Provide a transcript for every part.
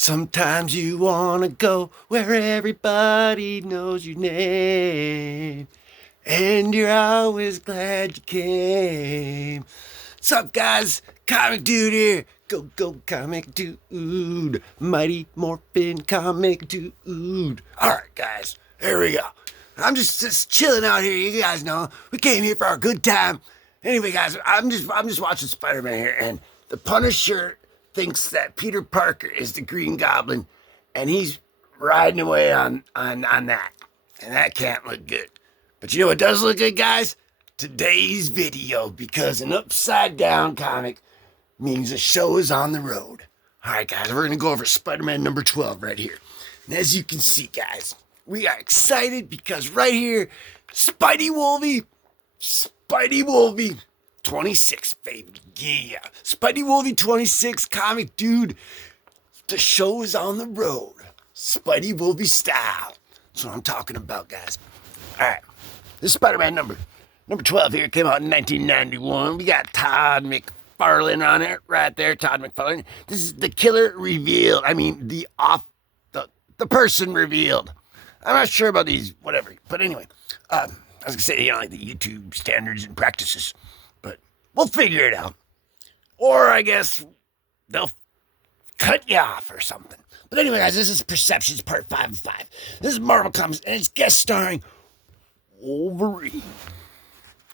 Sometimes you wanna go where everybody knows your name, and you're always glad you came. Sup, guys? Comic Dude here. Go, go, Comic Dude. Mighty Morphin Comic Dude. Alright, guys. Here we go. I'm just chilling out here. You guys know we came here for our good time. Anyway, guys, I'm just watching Spider-Man here, and the Punisher thinks that Peter Parker is the Green Goblin, and he's riding away on that, and that can't look good. But you know what does look good, guys? Today's video, because an upside down comic means the show is on the road. All right, guys, we're gonna go over Spider-Man number 12 right here, and as you can see, guys, we are excited because right here, Spidey Wolvie 26, baby. Yeah. Spidey Wolvie 26, Comic Dude. The show is on the road. Spidey Wolvie style. That's what I'm talking about, guys. Alright. This Spider-Man number 12 here came out in 1991. We got Todd McFarlane on it right there. Todd McFarlane. This is the killer revealed. I mean, the person revealed. I'm not sure about these, whatever. But anyway, I was gonna say, like the YouTube standards and practices, but we'll figure it out. Or I guess they'll cut you off or something. But anyway, guys, this is Perceptions Part 5 of 5. This is Marvel Comics, and it's guest starring Wolverine.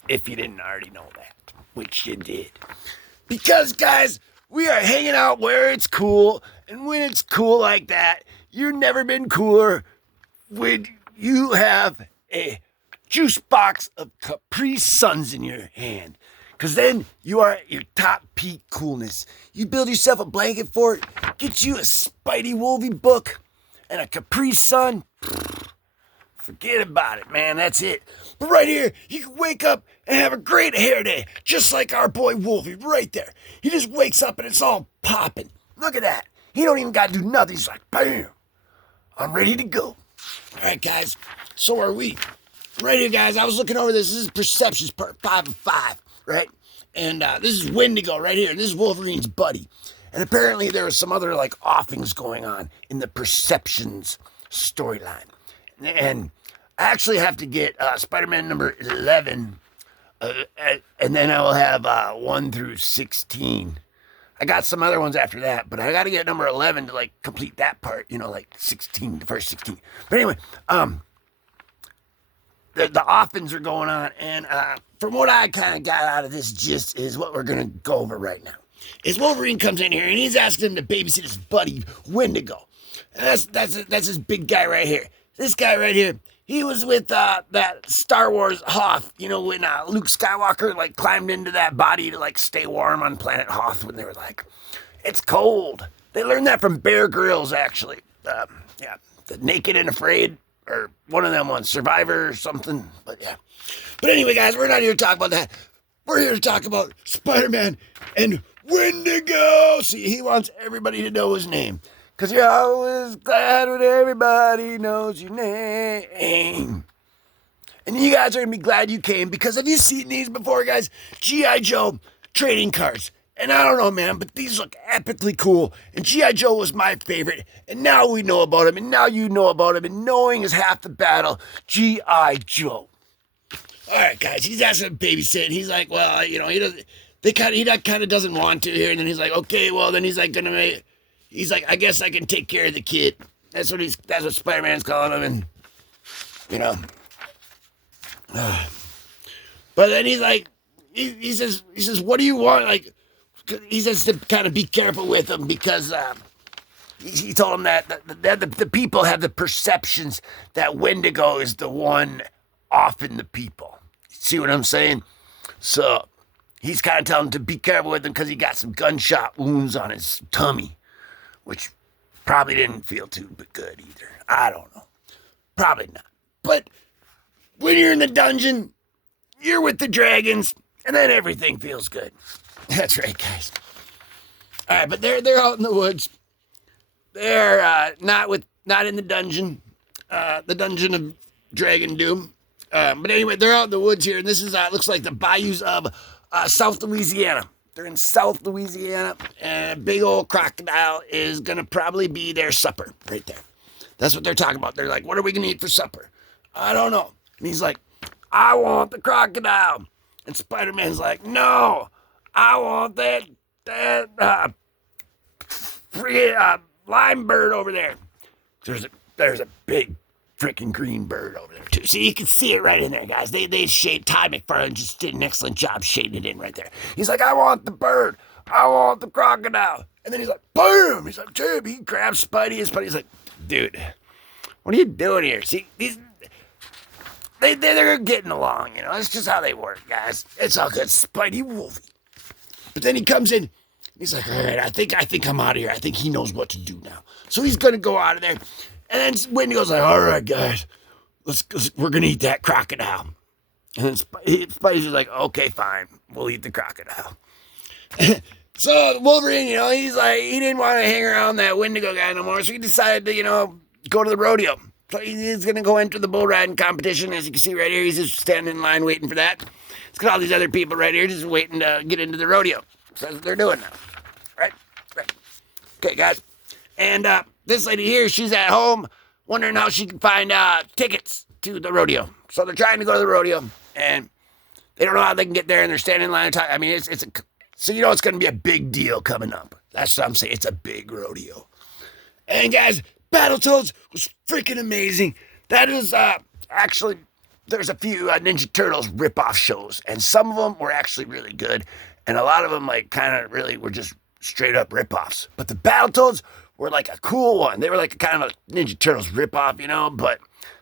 If you didn't already know that, which you did. Because, guys, we are hanging out where it's cool, and when it's cool like that, you've never been cooler when you have a juice box of Capri Suns in your hand. Because then you are at your top peak coolness. You build yourself a blanket for it, get you a Spidey Wolvie book, and a Capri Sun. Forget about it, man. That's it. But right here, you can wake up and have a great hair day, just like our boy Wolvie right there. He just wakes up and it's all popping. Look at that. He don't even got to do nothing. He's like, bam, I'm ready to go. All right, guys, so are we. Right here, guys, I was looking over this. This is Perceptions Part 5 of 5, right? And this is Wendigo right here. This is Wolverine's buddy. And apparently there was some other, like, offings going on in the Perceptions storyline. And I actually have to get Spider-Man number 11, and then I will have 1 through 16. I got some other ones after that, but I got to get number 11 to, like, complete that part, you know, like 16, the first 16. But anyway, the offings are going on, and from what I kind of got out of this gist is what we're going to go over right now. Is Wolverine comes in here, and he's asking him to babysit his buddy, Wendigo. And that's this big guy right here. This guy right here, he was with that Star Wars Hoth, you know, when Luke Skywalker, like, climbed into that body to, like, stay warm on planet Hoth when they were like, it's cold. They learned that from Bear Grylls, actually. Yeah, the Naked and Afraid, or one of them ones, Survivor or something, but yeah. But anyway, guys, we're not here to talk about that. We're here to talk about Spider-Man and Wendigo. See, he wants everybody to know his name. Because you're always glad when everybody knows your name. And you guys are going to be glad you came, because have you seen these before, guys? G.I. Joe trading cards. And I don't know, man, but these look epically cool. And G.I. Joe was my favorite. And now we know about him. And now you know about him. And knowing is half the battle. G.I. Joe. All right, guys, he's asking to babysit. He's like, well, you know, he kind of doesn't want to here. And then he's like, okay, well, then he's like, he's like, I guess I can take care of the kid. That's what Spider-Man's calling him, and, you know. But then he's like, he says, what do you want? Like, he says to kind of be careful with him, because he told him that the people have the perceptions that Wendigo is the one offing the people. See what I'm saying? So he's kind of telling him to be careful with him, because he got some gunshot wounds on his tummy, which probably didn't feel too good either. I don't know. Probably not. But when you're in the dungeon, you're with the dragons, and then everything feels good. That's right, guys. All right, but they're out in the woods. They're not in the dungeon, the dungeon of Dragon Doom. But anyway, they're out in the woods here, and this is looks like the bayous of South Louisiana. They're in South Louisiana, and a big old crocodile is going to probably be their supper right there. That's what they're talking about. They're like, what are we going to eat for supper? I don't know. And he's like, I want the crocodile. And Spider-Man's like, no, I want that lime bird over there. There's a big freaking green bird over there too. So you can see it right in there, guys. They shade. Todd McFarlane just did an excellent job shading it in right there. He's like, I want the bird. I want the crocodile. And then he's like, boom. He's like, dude. He grabs Spidey, and Spidey's like, dude, what are you doing here? See, they're getting along, you know. That's just how they work, guys. It's all good. Spidey Wolvie. But then he comes in. He's like, all right, I think I'm out of here. I think he knows what to do now. So he's gonna go out of there. And then Wendigo's like, all right, guys, we're gonna eat that crocodile. And then Spidey's like, okay, fine, we'll eat the crocodile. So Wolverine, you know, he's like, he didn't want to hang around that Wendigo guy no more, so he decided to, you know, go to the rodeo. So he's gonna go into the bull riding competition. As you can see right here, he's just standing in line waiting for that. It's got all these other people right here just waiting to get into the rodeo. So that's what they're doing now. Right? Okay, guys. And this lady here, she's at home wondering how she can find tickets to the rodeo. So they're trying to go to the rodeo, and they don't know how they can get there, and they're standing in line. I mean, so you know it's going to be a big deal coming up. That's what I'm saying. It's a big rodeo. And guys, Battletoads was freaking amazing. That is actually, there's a few Ninja Turtles ripoff shows, and some of them were actually really good, and a lot of them like kind of really were just straight up ripoffs. But the Battletoads were like a cool one. They were like a kind of a Ninja Turtles ripoff, you know, but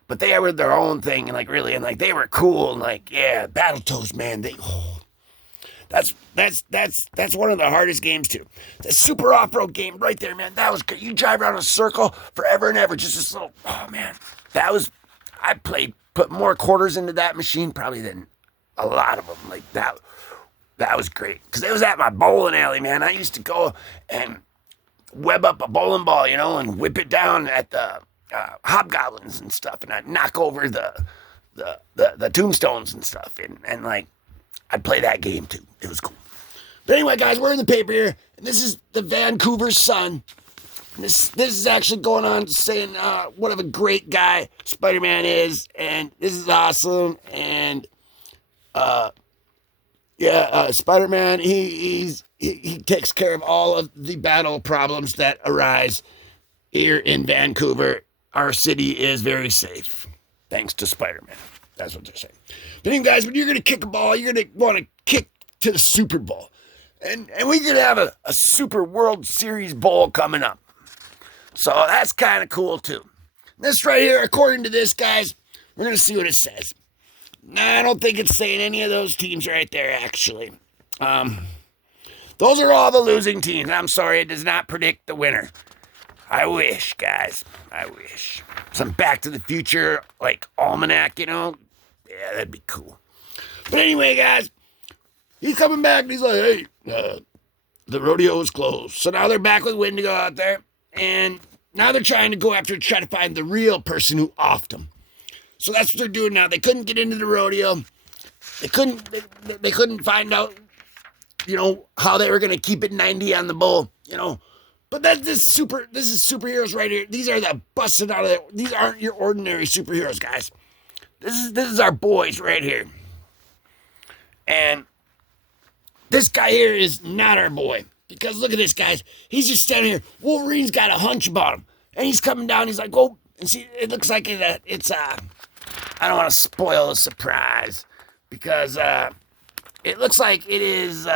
they were their own thing, and like really, and like they were cool, and like, yeah, Battletoads, man, that's one of the hardest games too. The Super Off-Road game right there, man, that was good. You drive around in a circle forever and ever, just this little, oh man, I put more quarters into that machine probably than a lot of them. Like that was great, because it was at my bowling alley, man. I used to go and web up a bowling ball, you know, and whip it down at the hobgoblins and stuff, and I'd knock over the tombstones and stuff, and like I'd play that game too. It was cool. But anyway, guys, we're in the paper here, and this is the Vancouver Sun. This is actually going on saying what of a great guy Spider-Man is, and this is awesome. And Spider-Man, he takes care of all of the battle problems that arise here in Vancouver. Our city is very safe, thanks to Spider-Man. That's what they're saying. But anyway, guys, when you're going to kick a ball, you're going to want to kick to the Super Bowl. And we're going to have a Super World Series Bowl coming up. So that's kind of cool, too. This right here, according to this, guys, we're going to see what it says. Nah, I don't think it's saying any of those teams right there, actually. Those are all the losing teams. I'm sorry, it does not predict the winner. I wish, guys. I wish. Some Back to the Future, like, almanac, you know? Yeah, that'd be cool. But anyway, guys, he's coming back, and he's like, hey, the rodeo is closed. So now they're back with Wendigo out there, and now they're trying to go after, try to find the real person who offed them. So that's what they're doing now. They couldn't get into the rodeo. They couldn't find out, you know, how they were going to keep it 90 on the bull, you know. But this is superheroes right here. These are the busted out of there. These aren't your ordinary superheroes, guys. This is our boys right here. And this guy here is not our boy. Because look at this, guys. He's just standing here. Wolverine's got a hunch about him. And he's coming down. He's like, oh, and see, it looks like it's I don't want to spoil the surprise. Because it looks like it is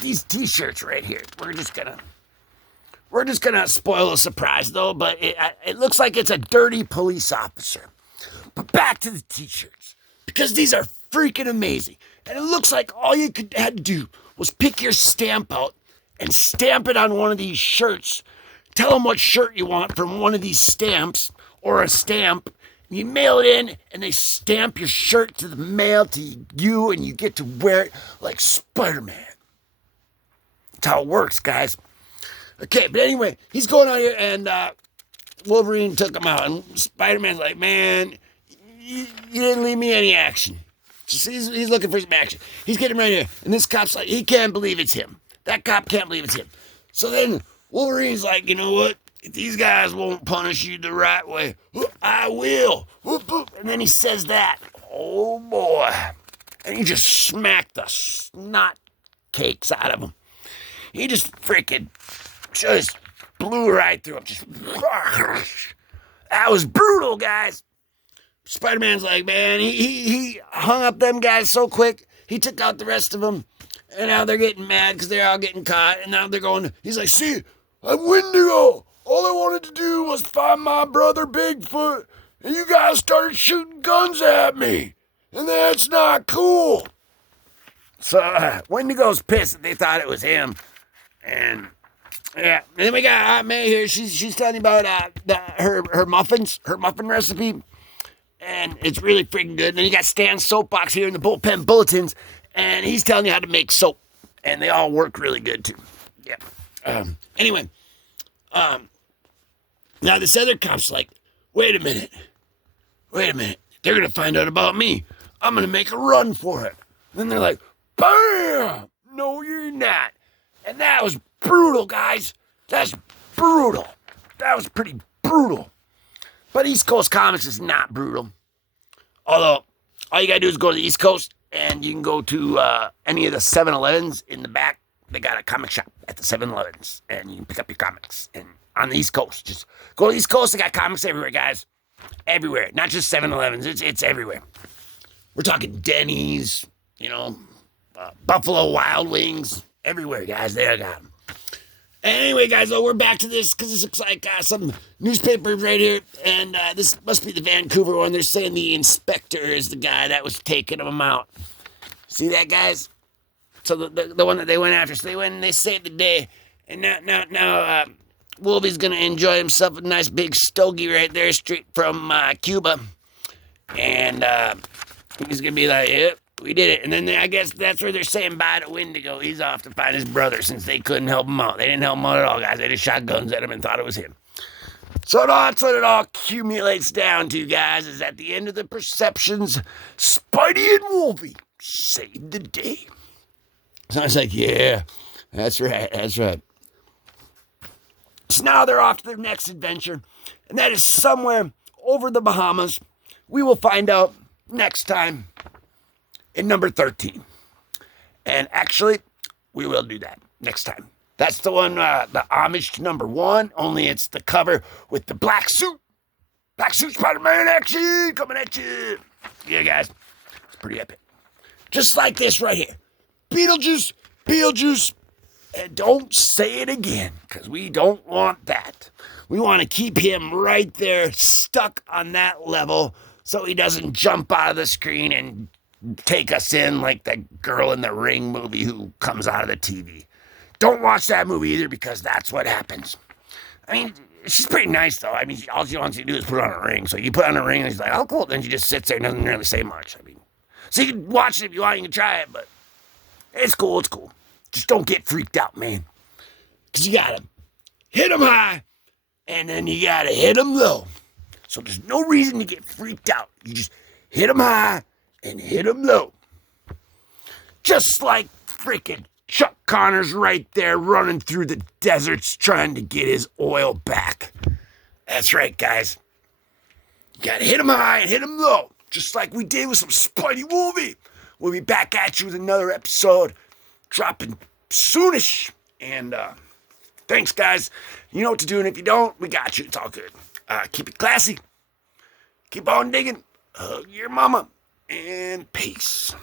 these t-shirts right here. We're just gonna spoil the surprise, though, but it looks like it's a dirty police officer. But back to the t-shirts, because these are freaking amazing. And it looks like all you had to do was pick your stamp out and stamp it on one of these shirts. Tell them what shirt you want from one of these stamps, or a stamp. You mail it in, and they stamp your shirt to the mail to you, and you get to wear it like Spider-Man. That's how it works, guys. Okay, but anyway, he's going on here, and Wolverine took him out, and Spider-Man's like, man, you didn't leave me any action. Just, he's looking for some action. He's getting right here, and this cop's like, he can't believe it's him. That cop can't believe it's him. So then Wolverine's like, you know what? If these guys won't punish you the right way, I will. And then he says that. Oh, boy. And he just smacked the snot cakes out of him. He just freaking just blew right through him. That was brutal, guys. Spider-Man's like, man, he hung up them guys so quick. He took out the rest of them. And now they're getting mad because they're all getting caught. And now they're going, he's like, see, I'm Wendigo. All I wanted to do was find my brother Bigfoot. And you guys started shooting guns at me. And that's not cool. So Wendigo's pissed that they thought it was him. And yeah, and then we got Aunt May here. She's telling you about her muffins, her muffin recipe. And it's really freaking good. And then you got Stan's soapbox here in the bullpen bulletins. And he's telling you how to make soap. And they all work really good, too. Yeah. Anyway. Now this other cop's like, wait a minute. They're going to find out about me. I'm going to make a run for it. And then they're like, bam! No, you're not. And that was brutal, guys. That's brutal. That was pretty brutal. But East Coast Comics is not brutal. Although, all you got to do is go to the East Coast, and you can go to any of the 7-Elevens in the back. They got a comic shop at the 7-Elevens, and you can pick up your comics. And on the East Coast, just go to the East Coast. They got comics everywhere, guys. Everywhere. Not just 7-Elevens. It's everywhere. We're talking Denny's, Buffalo Wild Wings. Everywhere, guys. They got them. Anyway, guys, we're back to this because this looks like some newspapers right here. And this must be the Vancouver one. They're saying the inspector is the guy that was taking them out. See that, guys? So the one that they went after. So they went and they saved the day. And now Wolvie's going to enjoy himself a nice big stogie right there straight from Cuba. And he's going to be like, yep, we did it. And then I guess that's where they're saying bye to Wendigo. He's off to find his brother since they couldn't help him out. They didn't help him out at all, guys. They just shot guns at him and thought it was him. So that's what it all accumulates down to, guys, is at the end of the perceptions, Spidey and Wolvie saved the day. So I was like, yeah, that's right. So now they're off to their next adventure, and that is somewhere over the Bahamas. We will find out next time in number 13. And actually, we will do that next time. That's the one, the homage to number 1, only it's the cover with the black suit. Black suit Spider-Man action coming at you. Yeah, guys, it's pretty epic. Just like this right here. Beetlejuice, and don't say it again, because we don't want that. We want to keep him right there, stuck on that level, so he doesn't jump out of the screen and take us in like that girl in the Ring movie who comes out of the TV. Don't watch that movie either, because that's what happens. I mean, she's pretty nice, though. I mean, all she wants you to do is put on a ring. So you put on a ring, and she's like, oh, cool. Then she just sits there and doesn't really say much. I mean, so you can watch it if you want. You can try it, but it's cool. Just don't get freaked out, man. Because you got to hit them high, and then you got to hit them low. So there's no reason to get freaked out. You just hit them high and hit them low. Just like freaking Chuck Connor's right there running through the deserts trying to get his oil back. That's right, guys. You got to hit them high and hit them low. Just like we did with some Spidey Wolvie. We'll be back at you with another episode dropping soonish. And thanks, guys. You know what to do, and if you don't, we got you. It's all good. Keep it classy. Keep on digging. Hug your mama. And peace.